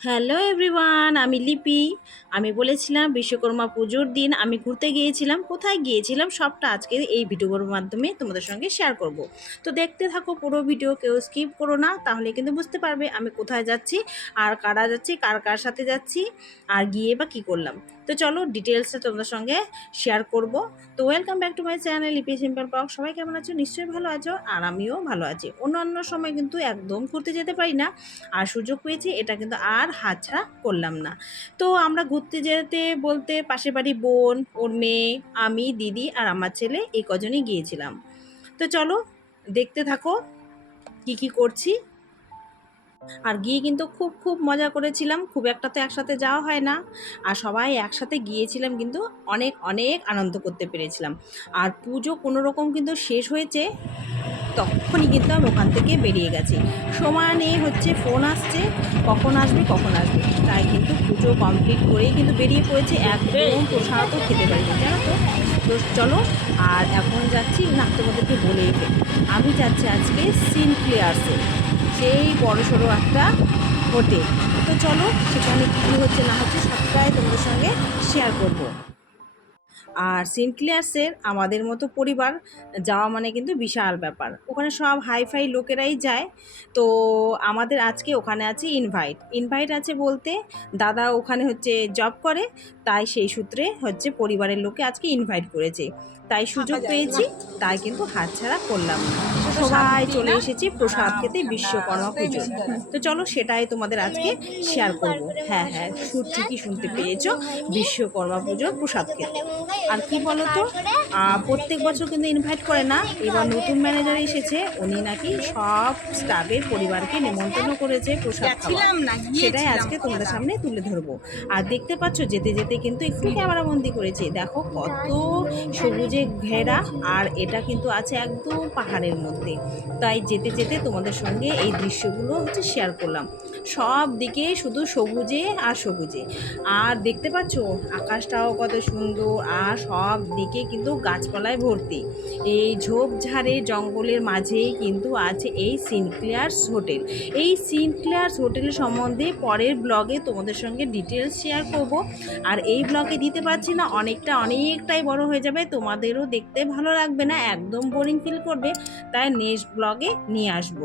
Hello everyone আমি লিপি। আমি বলেছিলাম বিশ্বকর্মা পুজোর দিন। আমি ঘুরতে গিয়েছিলাম। কোথায় গিয়েছিলাম? সবটা আজকে এই ভিডিওর মাধ্যমে তোমাদের সঙ্গে শেয়ার করব। তো দেখতে থাকো পুরো ভিডিও, কেউ স্কিপ করো না। তাহলে কিন্তু বুঝতে পারবে আমি কোথায় যাচ্ছি, আর কারা যাচ্ছি, কার কার সাথে যাচ্ছি, আর গিয়ে বা কী করলাম। তো চলো ডিটেলসটা তোমাদের সঙ্গে শেয়ার করব। তো welcome back to my channel Lipi simple blog সবাই কেমন আছো? নিশ্চয়ই ভালো আছো, আর আমিও ভালো আছি। অন্য অন্য সময় কিন্তু একদম ঘুরতে যেতে পারি না। আর সুযোগ পেয়েছি, এটা কিন্তু আর হাতছাড়া করলাম না। তো আমরা ঘুরতে যেতে বলতে পাশের বাড়ি বোন, ওর মেয়ে, আমি, দিদি আর আমার ছেলে এই কজনই গিয়েছিলাম। তো চলো দেখতে থাকো কি কি করছি। আর গিয়ে কিন্তু খুব খুব মজা করেছিলাম। খুব একটা তো একসাথে যাওয়া হয় না। আর সবাই একসাথে গিয়েছিলাম কিন্তু অনেক অনেক আনন্দ করতে পেরেছিলাম। আর পুজো কোনো রকম কিন্তু শেষ হয়েছে। তখনই কিন্তু আমি ওখান থেকে বেরিয়ে গেছি। সময় নেই হচ্ছে ফোন আসছে, কখন আসবে কখন আসবে। তাই কিন্তু পুজো কমপ্লিট করেই কিন্তু বেরিয়ে পড়েছে। একদম প্রসাদও খেতে পারিনি, জানো তো? তো চলো, আর এখন যাচ্ছি, না, তোমাদেরকে বলেই ফেলি। আমি যাচ্ছি আজকে সিন সিনক্লিয়ার্সে, সেই বড় সড়ো একটা হোটেল। তো চলো, সেখানে কী হচ্ছে না হচ্ছে সবটাই তোমাদের সঙ্গে শেয়ার করব। আর সেন্ট ক্লিয়ার্সের আমাদের মতো পরিবার যাওয়া মানে কিন্তু বিশাল ব্যাপার। ওখানে সব হাইফাই লোকেরাই যায়। তো আমাদের আজকে ওখানে আছে ইনভাইট ইনভাইট আছে বলতে দাদা ওখানে হচ্ছে জব করে, তাই সেই সূত্রে হচ্ছে পরিবারের লোকে আজকে ইনভাইট করেছে। তাই সুযোগ পেয়েছি তাই কিন্তু হাতছাড়া করলাম না। সবাই চলে এসেছি প্রসাদ খেতে বিশ্বকর্মা পুজো। তো চলো সেটাই তোমাদের আজকে শেয়ার করব। হ্যাঁ হ্যাঁ শুন ঠিকই শুনতে পেয়েছ? বিশ্বকর্মা পুজোর প্রসাদ খেতে। আর কি বলতো আহ, প্রত্যেক বছর কিন্তু ইনভাইট করে না। এবার নতুন ম্যানেজার এসেছে। উনি নাকি সব স্টাফের পরিবারকে নিমন্ত্রণ করেছে প্রসাদ সেটাই আজকে তোমাদের সামনে তুলে ধরবো। আর দেখতে পাচ্ছ যেতে যেতে কিন্তু একটু ক্যামেরা বন্দি করেছে। দেখো কত সবুজে ঘেরা আর এটা কিন্তু আছে একদম পাহাড়ের মধ্যে। তাই যেতে যেতে তোমাদের সঙ্গে এই দৃশ্যগুলো হচ্ছে শেয়ার করলাম। সব দিকে শুধু সবুজে আর সবুজে। আর দেখতে পাচ্ছ? আকাশটাও কত সুন্দর আর সব দিকে কিন্তু গাছপালায় ভর্তি। এই ঝোপঝাড়ে জঙ্গলের মাঝেই কিন্তু আছে এই সিনক্লিয়ার্স হোটেল। এই সিনক্লিয়ার্স হোটেল সম্বন্ধে পরের ব্লগে তোমাদের সঙ্গে ডিটেলস শেয়ার করব। আর এই ব্লগে দিতে পারছি না, অনেকটা অনেকটাই বড় হয়ে যাবে, তোমাদেরও দেখতে ভালো লাগবে না, একদম বোরিং ফিল করবে। তাই নেক্সট ব্লগে নিয়ে আসব।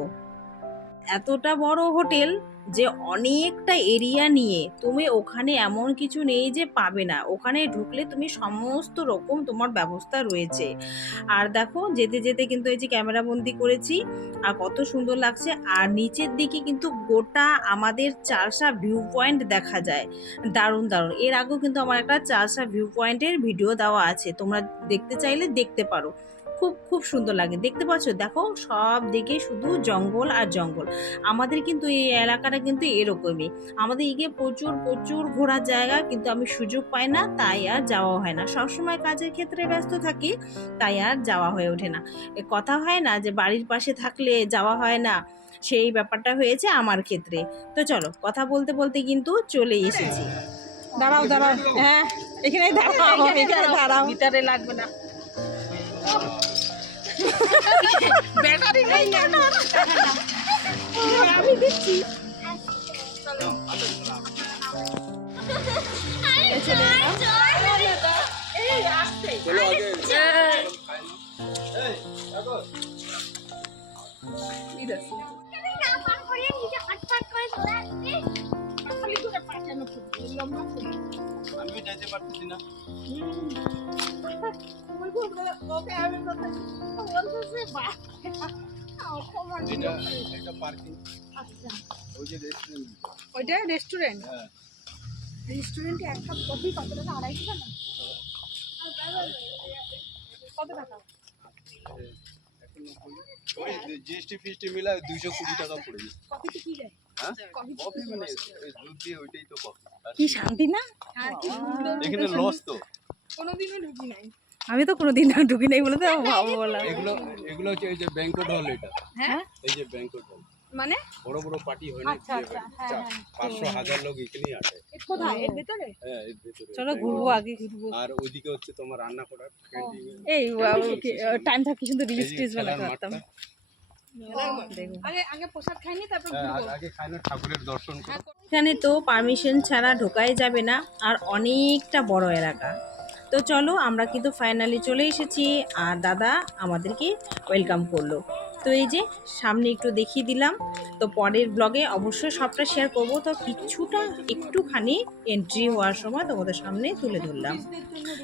এতটা বড় হোটেল যে অনেকটা এরিয়া নিয়ে তুমি ওখানে এমন কিছু নেই যে পাবে না। ওখানে ঢুকলে তুমি সমস্ত রকম তোমার ব্যবস্থা রয়েছে। আর দেখো, যেতে যেতে কিন্তু এই যে ক্যামেরা বন্দি করেছি, আর কত সুন্দর লাগছে। আর নিচের দিকে কিন্তু গোটা আমাদের চারসা ভিউ পয়েন্ট দেখা যায়। দারুণ দারুণ। এর আগেও কিন্তু আমার একটা চারসা ভিউ পয়েন্টের ভিডিও দেওয়া আছে। তোমরা দেখতে চাইলে দেখতে পারো। খুব খুব সুন্দর লাগে। দেখতে পাচ্ছ? দেখো সব দিকে শুধু জঙ্গল আর জঙ্গল। আমাদের কিন্তু এই এলাকাটা কিন্তু এরকমই। আমাদের এগিয়ে প্রচুর প্রচুর ঘোরার জায়গা কিন্তু আমি সুযোগ পাই না তাই আর যাওয়া হয় না। সবসময় কাজের ক্ষেত্রে ব্যস্ত থাকি তাই আর যাওয়া হয়ে ওঠে না। কথা হয় না যে বাড়ির পাশে থাকলে যাওয়া হয় না সেই ব্যাপারটা হয়েছে আমার ক্ষেত্রে। তো চলো কথা বলতে বলতে কিন্তু চলে এসেছি। দাঁড়াও দাঁড়াও হ্যাঁ এখানে দাঁড়াও এখানে দাঁড়াও। গিটারে লাগবে না। ব্যাটারি নেই। কেন আমি দিচ্ছি। আমি যেতে পারতেছি না। এটা পার্কিং ওই যে রেস্টুরেন্ট ওইটা রেস্টুরেন্ট হ্যাঁ। রেস্টুরেন্টে এক কাপ কফি কত টাকা? আড়াইশো টাকা? কত টাকা? ওই জিএসটি ফিএসটি মিলায় দুইশো কুড়ি টাকা পড়ে কফিতে কি দেয়? হ্যাঁ? কফি মানে দুধ দিয়ে ওইটাই তো কফি কি শান্তি না? হ্যাঁ, এখানে লস তো। কোনোদিনও ঢুকি নাই। আমি তো কোনোদিন ঢুকি নাই বলে তো ভাবো বললাম। এগুলো এগুলো হচ্ছে এই যে ব্যাংকট হল এটা। হ্যাঁ? এই যে ব্যাংকট হল মানে? বড় বড় পার্টি হয় না? আচ্ছা, আচ্ছা, হ্যাঁ, হ্যাঁ। পাঁচশো হাজার লোক এখানেই আসে। কোথায়? এর ভেতরে? হ্যাঁ এর ভেতরে। চলো ঘুরবো আগে ঘুরবো। আর ওইদিকে হচ্ছে তোমার রান্না করার ক্যান্টিন এই টাইম থাকি সুন্দর রিলস এই যে টিলস খেলার বানাতে পারতাম আগে আগে প্রসাদ খাইনি তারপর হ্যাঁ, আগে খাই ঠাকুরের দর্শন করো। এখানে তো পারমিশন ছাড়া ঢোকাই যাবে না আর অনেকটা বড় এলাকা। তো চলো, আমরা কিন্তু ফাইনালি চলে এসেছি। আর দাদা আমাদেরকে ওয়েলকাম করল। তো এই যে, সামনে একটু দেখিয়ে দিলাম। তো পরের ব্লগে অবশ্যই সবটা শেয়ার করব। তো কিছুটা একটুখানি এন্ট্রি হওয়ার সময় তোমাদের সামনে তুলে ধরলাম।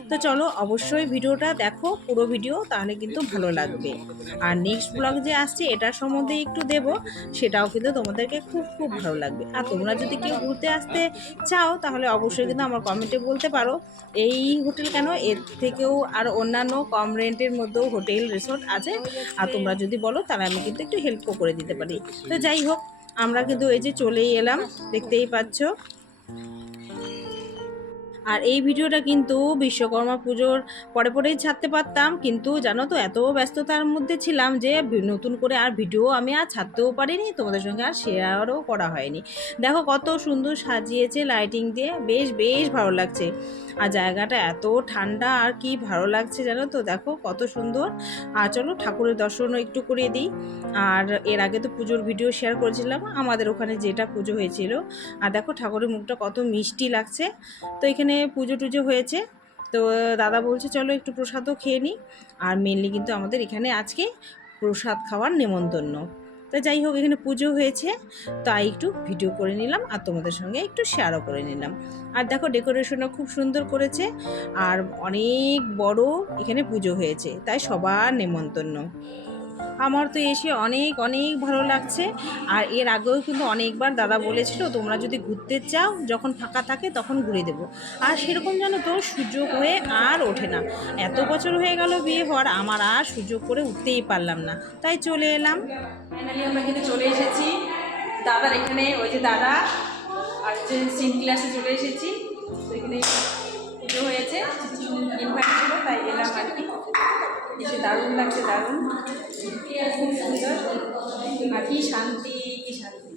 তো চলো অবশ্যই ভিডিওটা দেখো, পুরো ভিডিও তাহলে কিন্তু ভালো লাগবে। আর নেক্সট ব্লগ যে আসছে, এটার সম্বন্ধে একটু দেব, সেটাও কিন্তু তোমাদেরকে খুব খুব ভালো লাগবে। আর তোমরা যদি কেউ ঘুরতে আসতে চাও, তাহলে অবশ্যই কিন্তু আমার কমেন্টে বলতে পারো। এই হোটেল কেন? এর থেকেও আর অন্যান্য কম রেন্টের মধ্যেও হোটেল রিসোর্ট আছে। আর তোমরা যদি বলো, তাহলে আমি কিন্তু একটু হেল্পও করে দিতে পারি। তো যাই হোক আমরা কিন্তু এই যে চলেই এলাম দেখতেই পাচ্ছ। আর এই ভিডিওটা কিন্তু বিশ্বকর্মা পুজোর পরে পরেই ছাড়তে পারতাম। কিন্তু জানো তো, এত ব্যস্ততার মধ্যে ছিলাম যে নতুন করে আর ভিডিও আমি আর ছাড়তেও পারিনি, তোমাদের সঙ্গে আর শেয়ারও করা হয়নি। দেখো কত সুন্দর সাজিয়েছে লাইটিং দিয়ে, বেশ বেশ ভালো লাগছে। আর জায়গাটা এত ঠান্ডা, আর কি ভালো লাগছে জানো তো, দেখো কত সুন্দর। আর চলো ঠাকুরের দর্শনও একটু করিয়ে দিই। আর এর আগে তো পুজোর ভিডিও শেয়ার করেছিলাম, আমাদের ওখানে যেটা পুজো হয়েছিল। আর দেখো ঠাকুরের মুখটা কত মিষ্টি লাগছে। তো এখানে পুজো টুজো হয়েছে। তো দাদা বলছে, চলো একটু প্রসাদও খেয়ে নিই। আর মেনলি কিন্তু আমাদের এখানে আজকে প্রসাদ খাওয়ার নেমন্তন্ন। তো যাই হোক, এখানে পুজো হয়েছে। তাই একটু ভিডিও করে নিলাম আর তোমাদের সঙ্গে একটু শেয়ারও করে নিলাম। আর দেখো ডেকোরেশনও খুব সুন্দর করেছে। আর অনেক বড় এখানে পুজো হয়েছে। তাই সবার নেমন্তন্ন। আমার তো এসে অনেক অনেক ভালো লাগছে। আর এর আগেও কিন্তু অনেকবার দাদা বলেছিল, তোমরা যদি ঘুরতে চাও, যখন ফাঁকা থাকে তখন ঘুরে দেবো। আর সেরকম যেন তো সুযোগ হয়ে আর ওঠে না। এত বছর হয়ে গেল বিয়ে হওয়ার, আমার আর সুযোগ করে উঠতেই পারলাম না। তাই চলে এলাম। ফাইনালি আমরা কিন্তু চলে এসেছি। দাদার এখানে, ওই যে দাদা, আর হচ্ছে সিন ক্লাসে চলে এসেছি। এখানে পুজো হয়েছে ইনভাইট ছিল, তাই এলাম আর কি। এসে দারুণ লাগছে দারুণ। খুব সুন্দর। আর কি শান্তি কি শান্তি।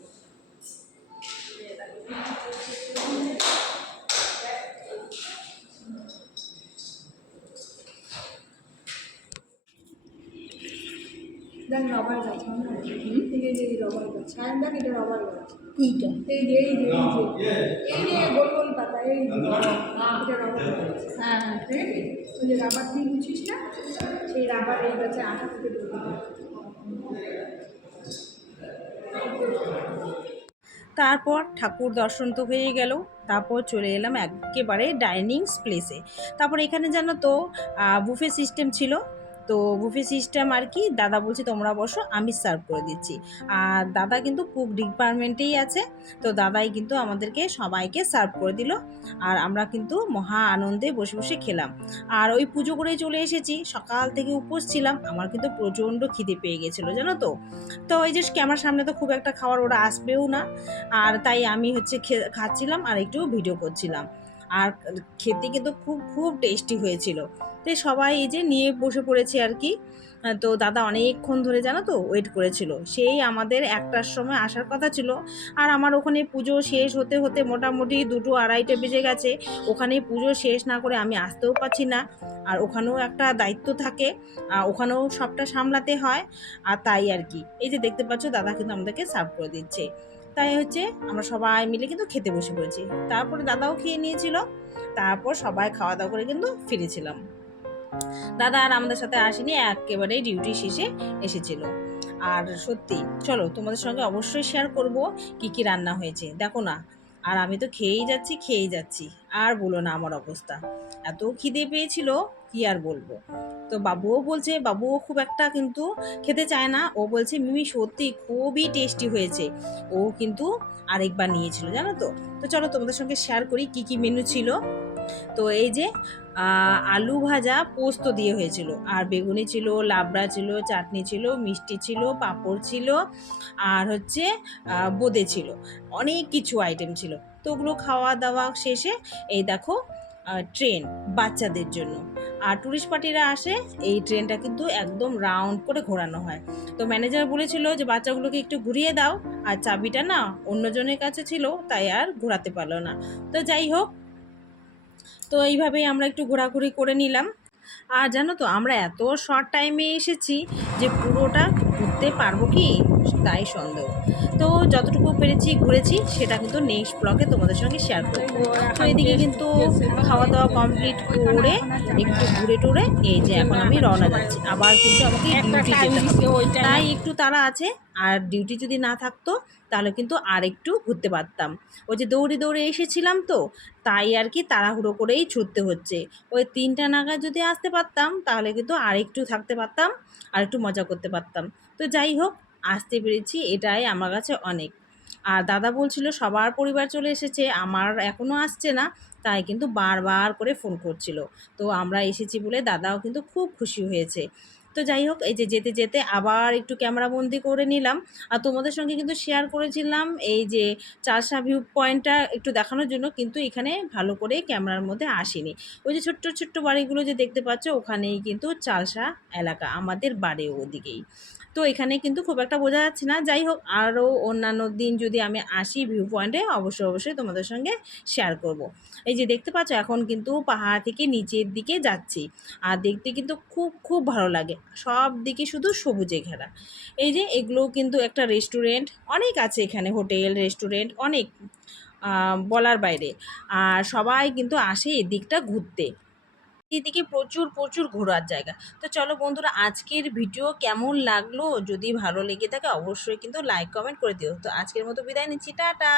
দেখ রবার গাছ এই যে এই রবার গাছ। হ্যাঁ দেখ এটা রবার গাছ। এইটা এই যে এই যে এই যে। গোল যে তারপর ঠাকুর দর্শন তো হয়ে গেল। তারপর চলে এলাম একেবারে ডাইনিং প্লেসে তারপর এখানে জানো তো বুফে সিস্টেম ছিল। তো বুফে সিস্টেম আর কি, দাদা বলছে তোমরা বসো, আমি সার্ভ করে দিচ্ছি। আর দাদা কিন্তু কুক ডিপার্টমেন্টেই আছে, তো দাদাই কিন্তু আমাদেরকে সবাইকে সার্ভ করে দিল। আর আমরা কিন্তু মহা আনন্দে বসে বসে খেলাম। আর ওই পুজো করে চলে এসেছি, সকাল থেকে উপোস ছিলাম, আমার কিন্তু প্রচণ্ড খিদে পেয়ে গেছিল, জানো তো? তো ওই যে ক্যামেরার সামনে তো খুব একটা খাবার ওরা আসবেও না। আর তাই আমি হচ্ছে খাচ্ছিলাম আর একটু ভিডিও করছিলাম। আর খেতে কিন্তু খুব খুব টেস্টি হয়েছিল। তো সবাই এই যে নিয়ে বসে পড়েছে আর কি। তো দাদা অনেকক্ষণ ধরে জানো তো ওয়েট করেছিল। সেই আমাদের একটার সময় আসার কথা ছিল। আর আমার ওখানে পুজো শেষ হতে হতে মোটামুটি দুটো আড়াইটে বেজে গেছে। ওখানে পুজো শেষ না করে আমি আসতেও পারছি না। আর ওখানেও একটা দায়িত্ব থাকে। আর ওখানেও সবটা সামলাতে হয়। আর তাই আর কি। এই যে দেখতে পাচ্ছ দাদা কিন্তু আমাদেরকে সার্ভ করে দিচ্ছে। তাই হচ্ছে আমরা সবাই মিলে কিন্তু খেতে বসে পড়েছি। তারপরে দাদাও খেয়ে নিয়েছিল। তারপর সবাই খাওয়া দাওয়া করে কিন্তু ফিরেছিলাম। দাদা আর আমাদের সাথে আসেনি একেবারে ডিউটি শেষে এসেছিল। আর সত্যি, চলো তোমাদের সঙ্গে অবশ্যই শেয়ার করব কি কি রান্না হয়েছে। দেখো না, আর আমি তো খেয়েই যাচ্ছি খেয়েই যাচ্ছি। আর বলো না আমার অবস্থা। এত খিদে পেয়েছিল, কি আর বলব? তো বাবুও বলছে, বাবুও খুব একটা কিন্তু খেতে চায় না। ও বলছে, মিমি, সত্যি খুবই টেস্টি হয়েছে। ও কিন্তু আরেকবার নিয়েছিল, জানো তো? তো চলো তোমাদের সঙ্গে শেয়ার করি কি কি মেনু ছিল। তো এই যে আলু ভাজা পোস্ত দিয়ে হয়েছিল। আর বেগুনি ছিল, লাবড়া ছিল, চাটনি ছিল, মিষ্টি ছিল, পাঁপড় ছিল, আর হচ্ছে বোঁদে ছিল। অনেক কিছু আইটেম ছিল। তো ওগুলো খাওয়া দাওয়া শেষে এই দেখো ট্রেন বাচ্চাদের জন্য। আর টুরিস্ট পার্টিরা আসে, এই ট্রেনটা কিন্তু একদম রাউন্ড করে ঘোরানো হয়। তো ম্যানেজার বলেছিল যে, বাচ্চাগুলোকে একটু ঘুরিয়ে দাও। আর চাবিটা না অন্যজনের কাছে ছিল, তাই আর ঘোরাতে পারল না। তো যাই হোক তো এইভাবেই আমরা একটু ঘোরাঘুরি করে নিলাম। আর জানো তো, আমরা এত শর্ট টাইমে এসেছি যে পুরোটা ঘুরতে পারব কি? তাই সন্দেহ। তো যতটুকু পেরেছি ঘুরেছি সেটা কিন্তু নেক্সট ব্লগে তোমাদের সঙ্গে শেয়ার করব। তো এদিকে কিন্তু খাওয়া দাওয়া কমপ্লিট করে একটু ঘুরে টুরে এই যে এখন আমি রওনা যাচ্ছি আবার কিন্তু আমাকে ডিউটি যেতে হবে। তাই একটু তাড়া আছে আর ডিউটি যদি না থাকতো তাহলে কিন্তু আর একটু ঘুরতে পারতাম। ওই যে দৌড়ে দৌড়ে এসেছিলাম তো তাই আর কি তাড়াহুড়ো করেই ছুটতে হচ্ছে। ওই তিনটা নাগাদ যদি আসতে পারতাম তাহলে কিন্তু আর একটু থাকতে পারতাম আর একটু মজা করতে পারতাম। তো যাই হোক, আসতে পেরেছি, এটাই আমার কাছে অনেক। আর দাদা বলছিল সবার পরিবার চলে এসেছে, আমার এখনও আসছে না, তাই কিন্তু বারবার করে ফোন করছিল। তো আমরা এসেছি বলে দাদাও কিন্তু খুব খুশি হয়েছে। তো যাই হোক, এই যে যেতে যেতে আবার একটু ক্যামেরাবন্দি করে নিলাম। আর তোমাদের সঙ্গে কিন্তু শেয়ার করেছিলাম এই যে চারশা ভিউ পয়েন্টটা একটু দেখানোর জন্য, কিন্তু এখানে ভালো করে ক্যামেরার মধ্যে আসেনি। ওই যে ছোট্ট ছোট্ট বাড়িগুলো যে দেখতে পাচ্ছ, ওখানেই কিন্তু চালসা এলাকা, আমাদের বাড়ি ওদিকেই। তো এখানে কিন্তু খুব একটা বোঝা যাচ্ছে না। যাই হোক, আরও অন্যান্য দিন যদি আমি আসি ভিউ পয়েন্টে অবশ্যই অবশ্যই তোমাদের সঙ্গে শেয়ার করব। এই যে দেখতে পাচ্ছ, এখন কিন্তু পাহাড় থেকে নিচের দিকে যাচ্ছি। আর দেখতে কিন্তু খুব খুব ভালো লাগে। সব দিকে শুধু সবুজে ঘেরা। এই যে এগুলো কিন্তু একটা রেস্টুরেন্ট অনেক আছে এখানে হোটেল রেস্টুরেন্ট অনেক বলার বাইরে। আর সবাই কিন্তু আসে এদিকটা ঘুরতে। এদিকে প্রচুর প্রচুর ঘোরার জায়গা। তো চলো বন্ধুরা, আজকের ভিডিও কেমন লাগল? যদি ভালো লেগে থাকে, অবশ্যই কিন্তু লাইক কমেন্ট করে দিও। তো আজকের মতো বিদায় নিচ্ছি, টাটা!